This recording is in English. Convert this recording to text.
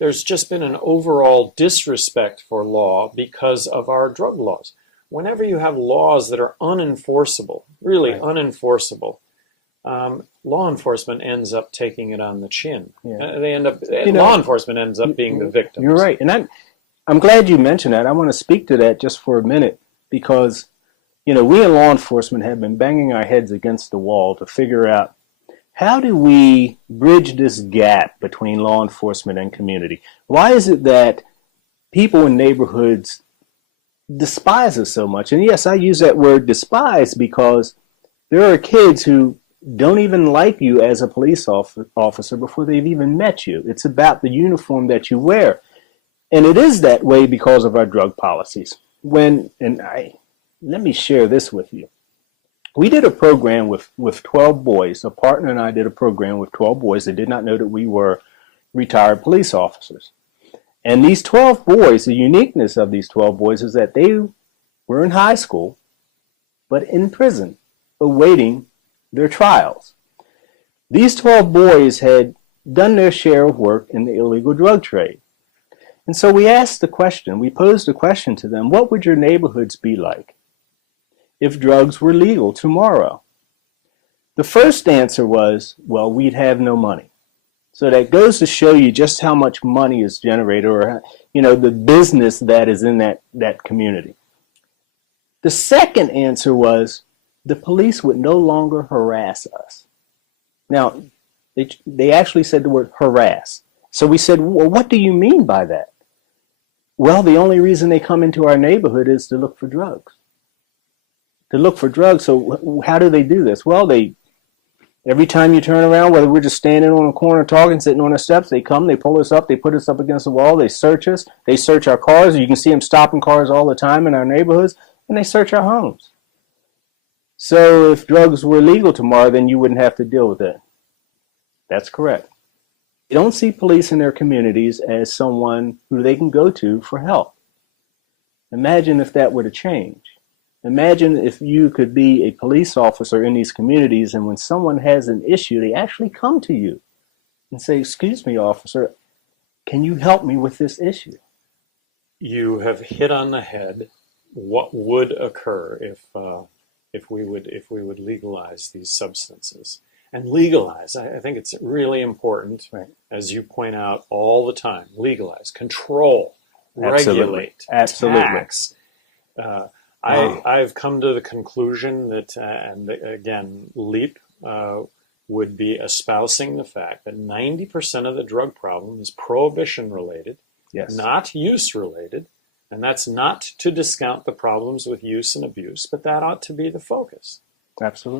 there's just been an overall disrespect for law because of our drug laws. Whenever you have laws that are unenforceable, really unenforceable, law enforcement ends up taking it on the chin. They end up, law enforcement ends up being the victims. You're right. And I'm glad you mentioned that. I want to speak to that just for a minute because, we in law enforcement have been banging our heads against the wall to figure out how do we bridge this gap between law enforcement and community? Why is it that people in neighborhoods despise us so much? And yes, I use that word despise because there are kids who don't even like you as a police officer before they've even met you. It's about the uniform that you wear. And it is that way because of our drug policies. Let me share this with you. We did a program with 12 boys. A partner and I did a program with 12 boys that did not know that we were retired police officers. And these 12 boys, the uniqueness of these 12 boys is that they were in high school, but in prison, awaiting their trials. These 12 boys had done their share of work in the illegal drug trade. And so we posed the question to them, what would your neighborhoods be like if drugs were legal tomorrow? The first answer was, well, we'd have no money. So that goes to show you just how much money is generated or, the business that is in that community. The second answer was the police would no longer harass us. Now, they actually said the word harass. So we said, well, what do you mean by that? Well, the only reason they come into our neighborhood is to look for drugs. So how do they do this? Well, every time you turn around, whether we're just standing on a corner talking, sitting on the steps, they come, they pull us up, they put us up against the wall, they search us, they search our cars. You can see them stopping cars all the time in our neighborhoods, and they search our homes. So if drugs were legal tomorrow, then you wouldn't have to deal with it. That's correct. They don't see police in their communities as someone who they can go to for help. Imagine if that were to change. Imagine if you could be a police officer in these communities and when someone has an issue, they actually come to you and say, excuse me, officer, can you help me with this issue? You have hit on the head what would occur if we would legalize these substances. And legalize, I think it's really important, as you point out all the time, legalize, control, regulate, tax. I've come to the conclusion that, and again, LEAP would be espousing the fact that 90% of the drug problem is prohibition related, not use related, and that's not to discount the problems with use and abuse, but that ought to be the focus. Absolutely.